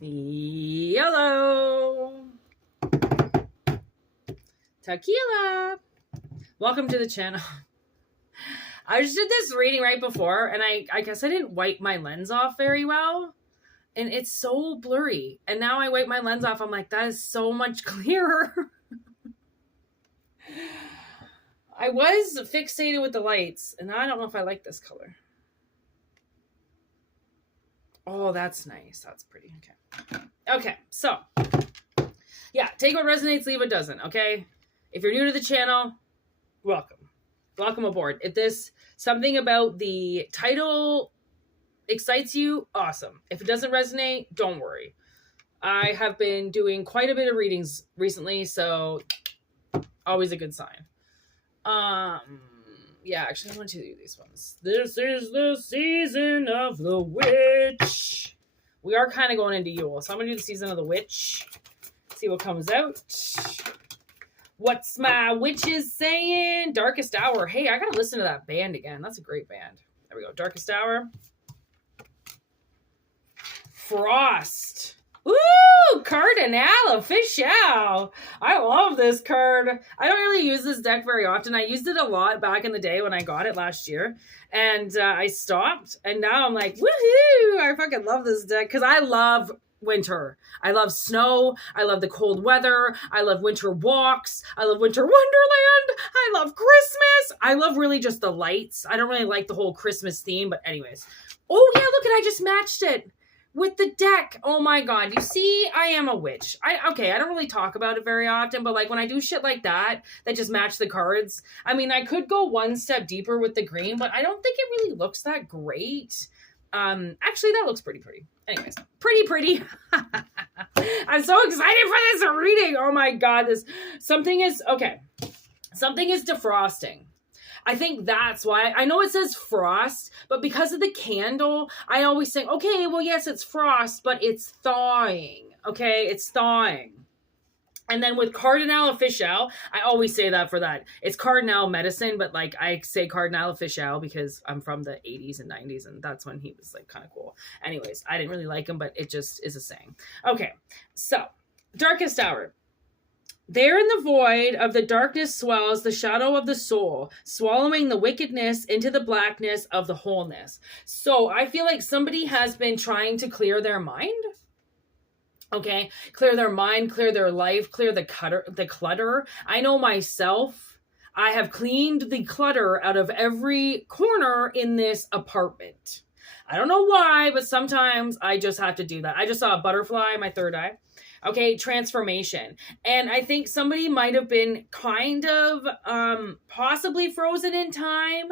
Yellow. Tequila. Welcome to the channel. I just did this reading right before, and I guess I didn't wipe my lens off very well. And it's so blurry. And now I wipe my lens off. I'm like, that is so much clearer. I was fixated with the lights, and I don't know if I like this color. Oh, that's nice. That's pretty. Okay, so yeah, take what resonates, leave what doesn't. Okay, if you're new to the channel, welcome aboard. If this something about the title excites you, awesome. If it doesn't resonate, don't worry. I have been doing quite a bit of readings recently, so always a good sign. Yeah, actually, I want to do these ones. This is the season of the witch. We are kind of going into Yule, so I'm going to do the season of the witch. See what comes out. What's my witches saying? Darkest Hour. Hey, I got to listen to that band again. That's a great band. There we go. Darkest Hour. Frost. Ooh, Cardinal Official. I love this card. I don't really use this deck very often. I used it a lot back in the day when I got it last year. And I stopped. And now I'm like, woohoo! I fucking love this deck because I love winter. I love snow. I love the cold weather. I love winter walks. I love winter wonderland. I love Christmas. I love really just the lights. I don't really like the whole Christmas theme. But anyways. Oh, yeah, look at I just matched it with the deck. Oh my god. You see, I am a witch. I don't really talk about it very often, but like when I do shit like that just match the cards, I mean, I could go one step deeper with the green, but I don't think it really looks that great. Actually, that looks pretty. Anyways, pretty. I'm so excited for this reading. Oh my god, something is defrosting. I think that's why. I know it says frost, but because of the candle, I always think, okay, well, yes, it's frost, but it's thawing. Okay, it's thawing. And then with Cardinal Official, I always say that for that. It's Cardinal medicine, but like I say Cardinal Official because I'm from the 80s and 90s, and that's when he was like kind of cool. Anyways, I didn't really like him, but it just is a saying. Okay, so Darkest Hour. There in the void of the darkness swells the shadow of the soul, swallowing the wickedness into the blackness of the wholeness. So I feel like somebody has been trying to clear their mind. Okay, clear their mind, clear their life, clear the clutter. I know myself, I have cleaned the clutter out of every corner in this apartment. I don't know why, but sometimes I just have to do that. I just saw a butterfly in my third eye. Okay, transformation. And I think somebody might have been kind of possibly frozen in time,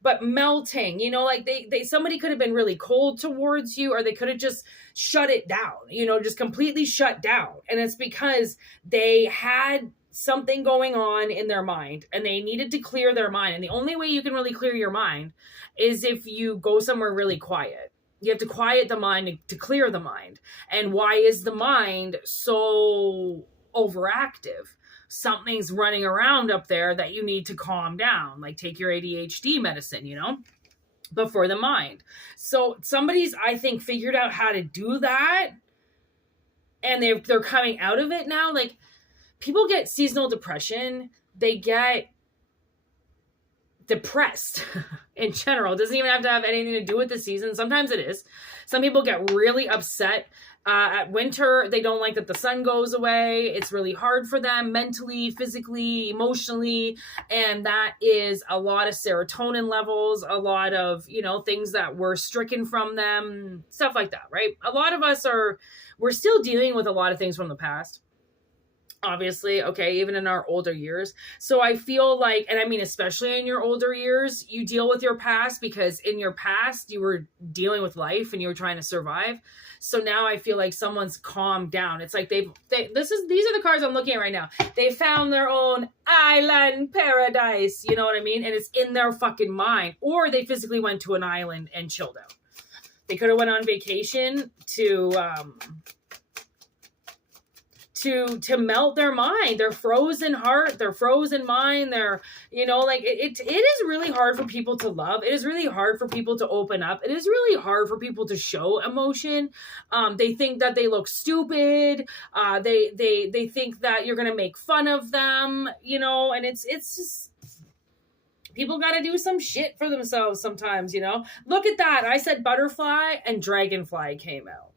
but melting. You know, like somebody could have been really cold towards you, or they could have just shut it down, you know, just completely shut down. And it's because they had something going on in their mind and they needed to clear their mind. And the only way you can really clear your mind is if you go somewhere really quiet. You have to quiet the mind to clear the mind. And why is the mind so overactive? Something's running around up there that you need to calm down. Like take your ADHD medicine, you know, but for the mind. So somebody's, I think, figured out how to do that. And they're coming out of it now. Like people get seasonal depression. They get depressed in general. It doesn't even have to have anything to do with the season. Sometimes it is. Some people get really upset at winter. They don't like that the sun goes away. It's really hard for them mentally, physically, emotionally. And that is a lot of serotonin levels, a lot of, you know, things that were stricken from them, stuff like that, right? A lot of us we're still dealing with a lot of things from the past. Obviously, okay, even in our older years. So I feel like, and I mean, especially in your older years, you deal with your past because in your past, you were dealing with life and you were trying to survive. So now I feel like someone's calmed down. It's like these are the cards I'm looking at right now. They found their own island paradise. You know what I mean? And it's in their fucking mind. Or they physically went to an island and chilled out. They could have went on vacation to to melt their mind, their frozen heart, their frozen mind, their, you know, like it is really hard for people to love. It is really hard for people to open up. It is really hard for people to show emotion. They think that they look stupid. They think that you're gonna make fun of them, you know, and it's just, people got to do some shit for themselves sometimes, you know. Look at that. I said butterfly and dragonfly came out.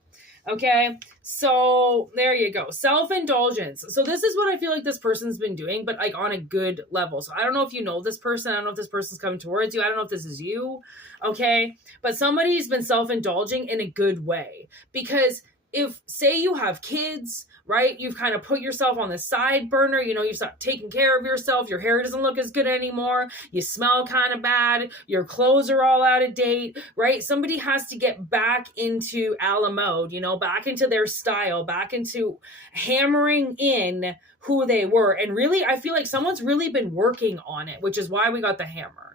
Okay, so there you go. Self-indulgence. So this is what I feel like this person's been doing, but like on a good level. So I don't know if you know this person. I don't know if this person's coming towards you. I don't know if this is you. Okay, but somebody's been self-indulging in a good way. Because if, say you have kids, right? You've kind of put yourself on the side burner. You know, you've stopped taking care of yourself. Your hair doesn't look as good anymore. You smell kind of bad. Your clothes are all out of date, right? Somebody has to get back into a la mode, you know, back into their style, back into hammering in who they were. And really, I feel like someone's really been working on it, which is why we got the hammer.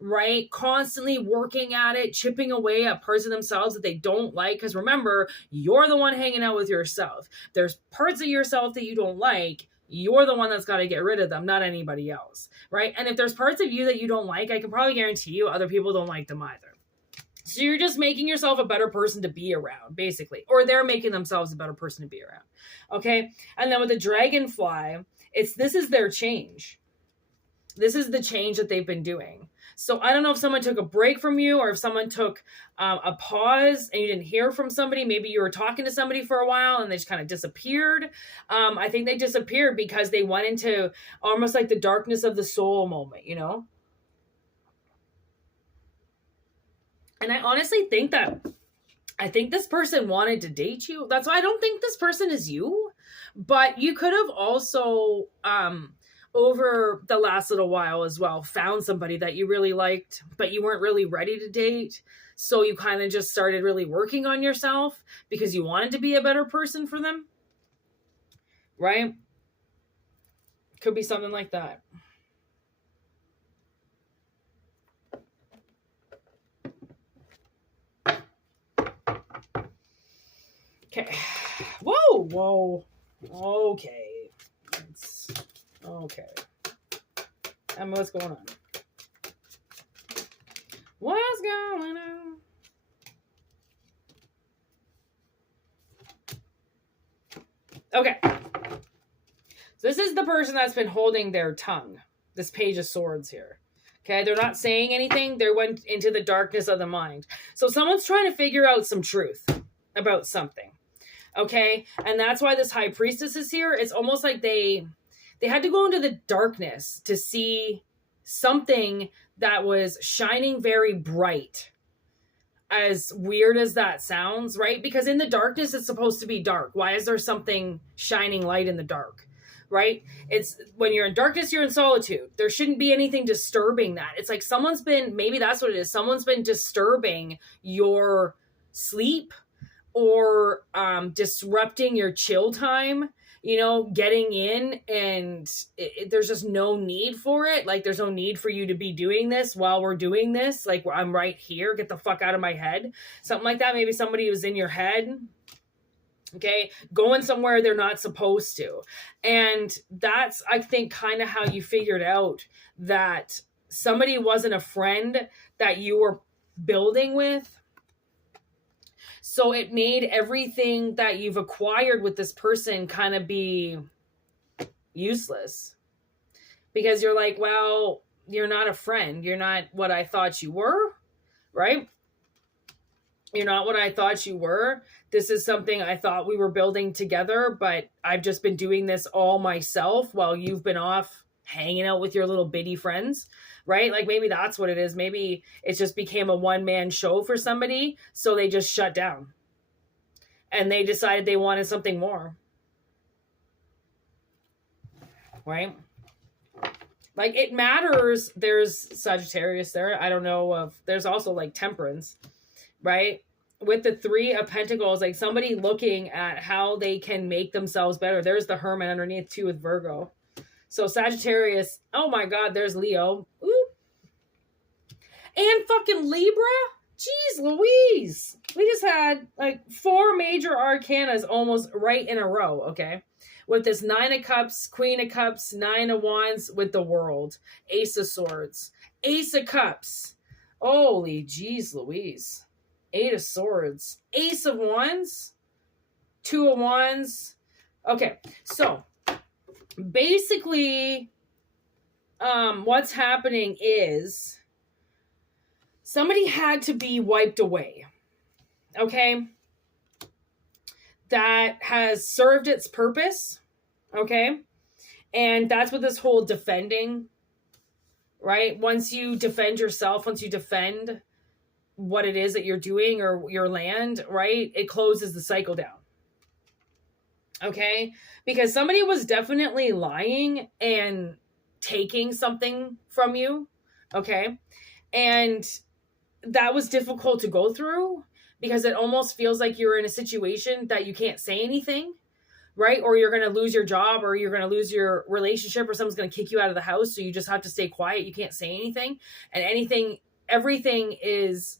Right? Constantly working at it, chipping away at parts of themselves that they don't like. Because remember, you're the one hanging out with yourself. There's parts of yourself that you don't like. You're the one that's got to get rid of them, not anybody else. Right? And if there's parts of you that you don't like, I can probably guarantee you other people don't like them either. So you're just making yourself a better person to be around, basically. Or they're making themselves a better person to be around. Okay? And then with the dragonfly, this is their change. This is the change that they've been doing. So I don't know if someone took a break from you or if someone took a pause and you didn't hear from somebody. Maybe you were talking to somebody for a while and they just kind of disappeared. I think they disappeared because they went into almost like the darkness of the soul moment, you know? And I honestly think this person wanted to date you. That's why I don't think this person is you. But you could have also... over the last little while as well, found somebody that you really liked, but you weren't really ready to date. So you kind of just started really working on yourself because you wanted to be a better person for them. Right? Could be something like that. Okay. Whoa. Okay. Okay. And what's going on? What's going on? Okay. So this is the person that's been holding their tongue. This page of swords here. Okay. They're not saying anything. They went into the darkness of the mind. So someone's trying to figure out some truth about something. Okay. And that's why this high priestess is here. It's almost like they had to go into the darkness to see something that was shining very bright. As weird as that sounds, right? Because in the darkness, it's supposed to be dark. Why is there something shining light in the dark, right? It's when you're in darkness, you're in solitude. There shouldn't be anything disturbing that. It's like maybe that's what it is. Someone's been disturbing your sleep or disrupting your chill time. You know, getting in and there's just no need for it. Like, there's no need for you to be doing this while we're doing this. Like, I'm right here. Get the fuck out of my head. Something like that. Maybe somebody was in your head. Okay. Going somewhere they're not supposed to. And that's, I think, kind of how you figured out that somebody wasn't a friend that you were building with. So it made everything that you've acquired with this person kind of be useless. Because you're like, well, you're not a friend. You're not what I thought you were, right? You're not what I thought you were. This is something I thought we were building together, but I've just been doing this all myself while you've been off hanging out with your little bitty friends. Right? Like maybe that's what it is. Maybe it just became a one-man show for somebody. So they just shut down. And they decided they wanted something more. Right? Like it matters. There's Sagittarius there. I don't know if there's also like Temperance. Right? With the 3 of Pentacles, like somebody looking at how they can make themselves better. There's the Hermit underneath too with Virgo. So Sagittarius, oh my God, there's Leo. Ooh. And fucking Libra. Jeez Louise. We just had like 4 major arcanas almost right in a row, okay? With this 9 of Cups, Queen of Cups, 9 of Wands with the World, Ace of Swords, Ace of Cups. Holy jeez Louise. 8 of Swords, Ace of Wands, 2 of Wands. Okay, so basically what's happening is somebody had to be wiped away, okay? That has served its purpose, okay? And that's what this whole defending, right? Once you defend yourself, once you defend what it is that you're doing or your land, right? It closes the cycle down, okay? Because somebody was definitely lying and taking something from you, okay? And that was difficult to go through because it almost feels like you're in a situation that you can't say anything, right? Or you're going to lose your job or you're going to lose your relationship or someone's going to kick you out of the house. So you just have to stay quiet. You can't say anything. And everything is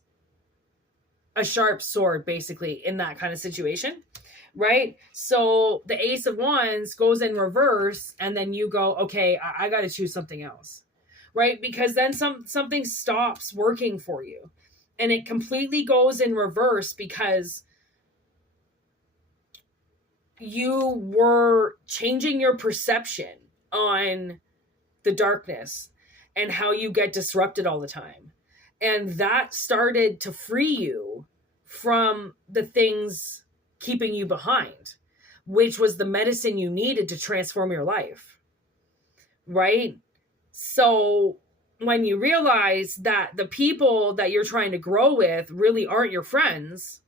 a sharp sword basically in that kind of situation, right? So the Ace of Wands goes in reverse and then you go, okay, I got to choose something else. Right? Because then something stops working for you and it completely goes in reverse because you were changing your perception on the darkness and how you get disrupted all the time. And that started to free you from the things keeping you behind, which was the medicine you needed to transform your life. Right? So when you realize that the people that you're trying to grow with really aren't your friends,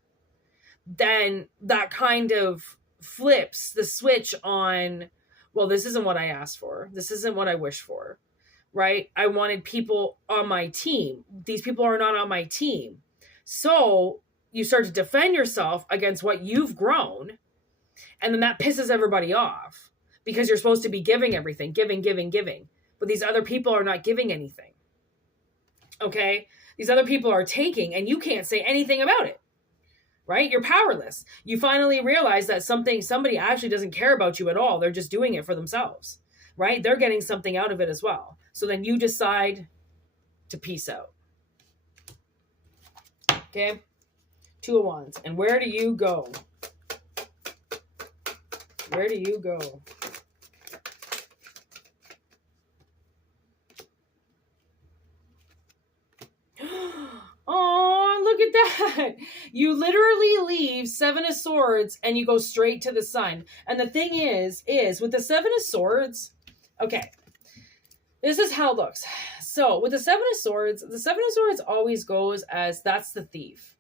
then that kind of flips the switch on, well, this isn't what I asked for. This isn't what I wished for, right? I wanted people on my team. These people are not on my team. So you start to defend yourself against what you've grown. And then that pisses everybody off because you're supposed to be giving everything, giving. But these other people are not giving anything. Okay? These other people are taking and you can't say anything about it. Right? You're powerless. You finally realize that somebody actually doesn't care about you at all. They're just doing it for themselves. Right? They're getting something out of it as well. So then you decide to peace out. Okay? 2 of Wands. And where do you go? Where do you go? Oh, look at that. You literally leave 7 of Swords and you go straight to the Sun. And the thing is with the 7 of Swords, okay, this is how it looks. So with the 7 of Swords always goes as that's the thief.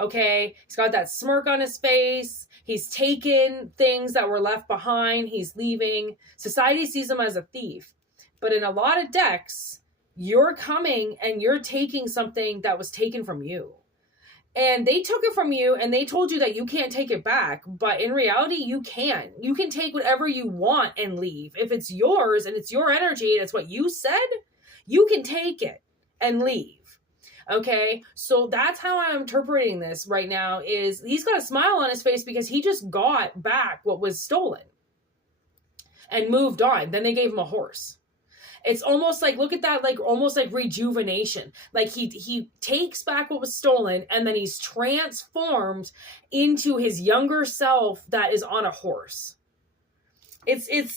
Okay, he's got that smirk on his face. He's taken things that were left behind. He's leaving. Society sees him as a thief. But in a lot of decks, you're coming and you're taking something that was taken from you. And they took it from you and they told you that you can't take it back. But in reality, you can. You can take whatever you want and leave. If it's yours and it's your energy and it's what you said, you can take it and leave. Okay, so that's how I'm interpreting this right now is he's got a smile on his face because he just got back what was stolen and moved on. Then they gave him a horse. It's almost like, look at that, like almost like rejuvenation. Like he takes back what was stolen and then he's transformed into his younger self that is on a horse.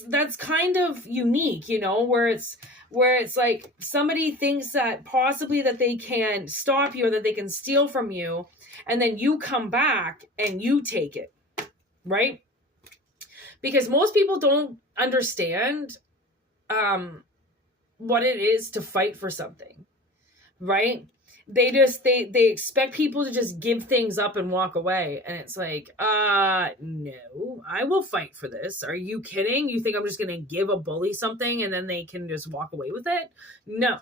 That's kind of unique, you know, where it's like somebody thinks that possibly that they can stop you or that they can steal from you and then you come back and you take it, right? Because most people don't understand what it is to fight for something, right? They expect people to just give things up and walk away. And it's like, no, I will fight for this. Are you kidding? You think I'm just going to give a bully something and then they can just walk away with it? No,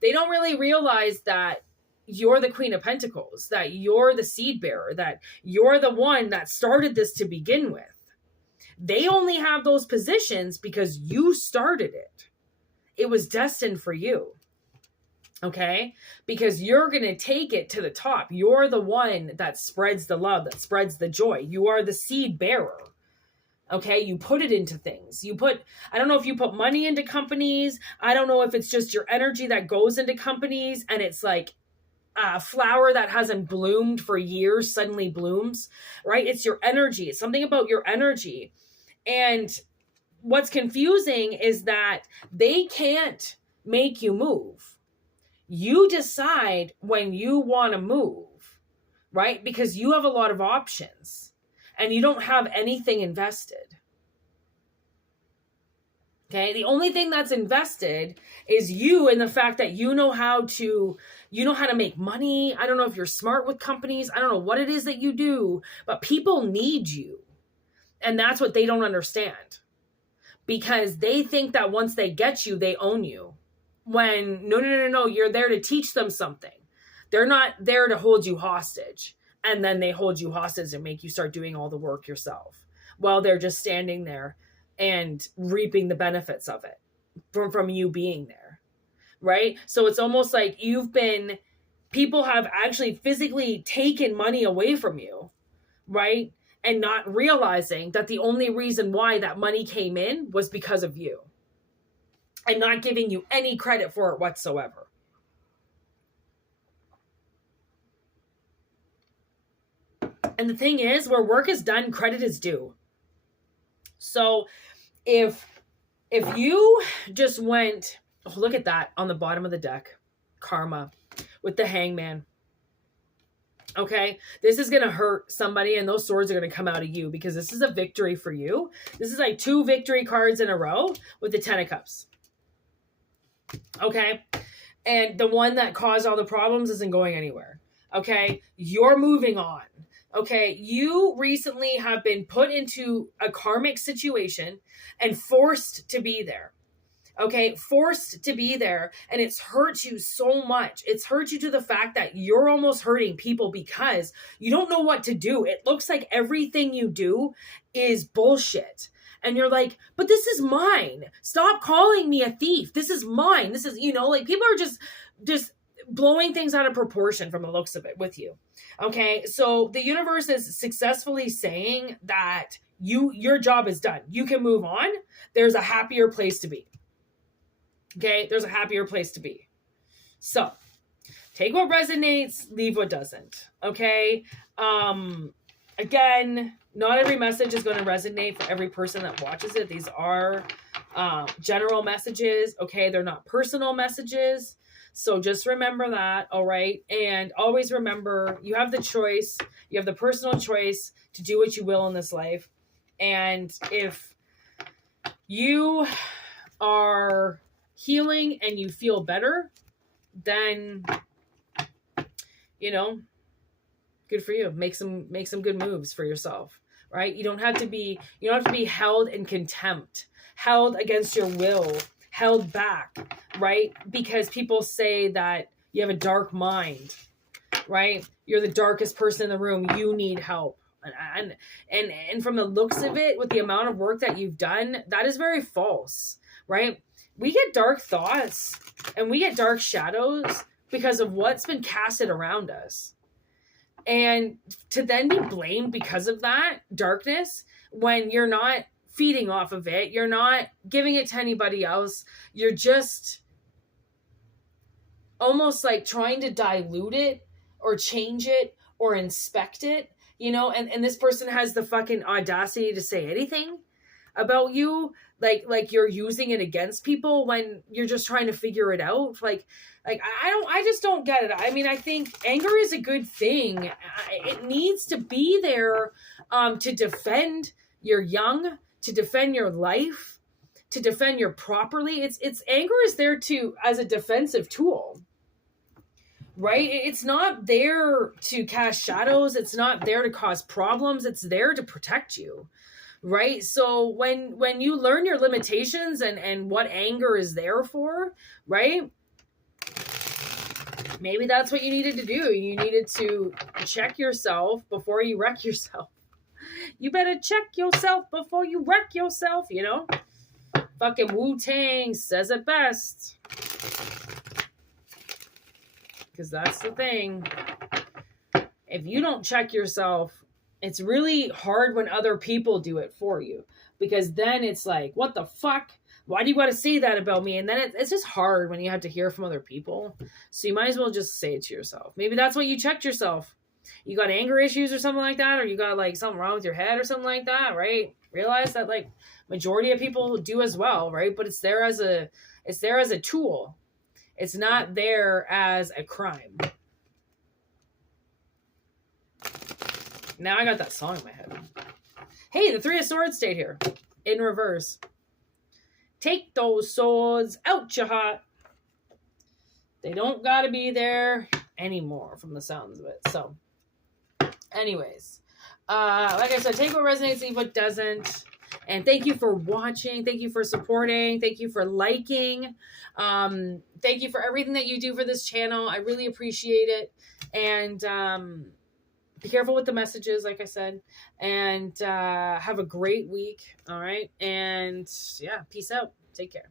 they don't really realize that you're the Queen of Pentacles, that you're the seed bearer, that you're the one that started this to begin with. They only have those positions because you started it. It was destined for you. Okay? Because you're going to take it to the top. You're the one that spreads the love, that spreads the joy. You are the seed bearer. Okay? You put it into things. I don't know if you put money into companies. I don't know if it's just your energy that goes into companies and it's like a flower that hasn't bloomed for years suddenly blooms, right? It's your energy. It's something about your energy. And what's confusing is that they can't make you move. You decide when you want to move, right? Because you have a lot of options and you don't have anything invested. Okay? The only thing that's invested is you and the fact that you know how to make money. I don't know if you're smart with companies. I don't know what it is that you do, but people need you. And that's what they don't understand. Because they think that once they get you, they own you. When no, you're there to teach them something. They're not there to hold you hostage. And then they hold you hostage and make you start doing all the work yourself while they're just standing there and reaping the benefits of it from you being there, right? So it's almost like people have actually physically taken money away from you, right? And not realizing that the only reason why that money came in was because of you. And not giving you any credit for it whatsoever. And the thing is, where work is done, credit is due. So if you just went, oh, look at that on the bottom of the deck, karma with the hangman. Okay, this is going to hurt somebody and those swords are going to come out of you because this is a victory for you. This is like 2 victory cards in a row with the 10 of cups. Okay. And the one that caused all the problems isn't going anywhere. Okay. You're moving on. Okay. You recently have been put into a karmic situation and forced to be there. Okay. Forced to be there. And it's hurt you so much. It's hurt you to the fact that you're almost hurting people because you don't know what to do. It looks like everything you do is bullshit. And you're like, but this is mine. Stop calling me a thief. This is mine. This is, like people are just blowing things out of proportion from the looks of it with you. Okay. So the universe is successfully saying that your job is done. You can move on. There's a happier place to be. Okay. There's a happier place to be. So take what resonates, leave what doesn't. Okay. Again, not every message is going to resonate for every person that watches it. These are general messages, okay? They're not personal messages. So just remember that, all right? And always remember, you have the choice. You have the personal choice to do what you will in this life. And if you are healing and you feel better, then, good for you. Make some good moves for yourself, right? You don't have to be held in contempt, held against your will, held back, right? Because people say that you have a dark mind, right? You're the darkest person in the room. You need help. And from the looks of it, with the amount of work that you've done, that is very false, right? We get dark thoughts and we get dark shadows because of what's been casted around us. And to then be blamed because of that darkness when you're not feeding off of it, you're not giving it to anybody else, you're just almost like trying to dilute it or change it or inspect it, and this person has the fucking audacity to say anything about you, like you're using it against people when you're just trying to figure it out. I just don't get it. I mean, I think anger is a good thing. It needs to be there to defend your young, to defend your life, to defend your property. It's anger is there as a defensive tool. Right? It's not there to cast shadows. It's not there to cause problems. It's there to protect you. Right? So when you learn your limitations and what anger is there for, right? Maybe that's what you needed to do. You needed to check yourself before you wreck yourself. You better check yourself before you wreck yourself, Fucking Wu-Tang says it best. Because that's the thing. If you don't check yourself, it's really hard when other people do it for you. Because then it's like, what the fuck? Why do you got to say that about me? And then it's just hard when you have to hear from other people. So you might as well just say it to yourself. Maybe that's why you checked yourself. You got anger issues or something like that, or you got like something wrong with your head or something like that, right? Realize that like majority of people do as well, right? But it's there as a tool. It's not there as a crime. Now I got that song in my head. Hey, the Three of Swords stayed here in reverse. Take those swords out your heart. They don't gotta be there anymore from the sounds of it. So, anyways, like I said, take what resonates, leave what doesn't. And thank you for watching. Thank you for supporting. Thank you for liking. Thank you for everything that you do for this channel. I really appreciate it. And be careful with the messages, like I said. And have a great week. All right. And yeah, peace out. Take care.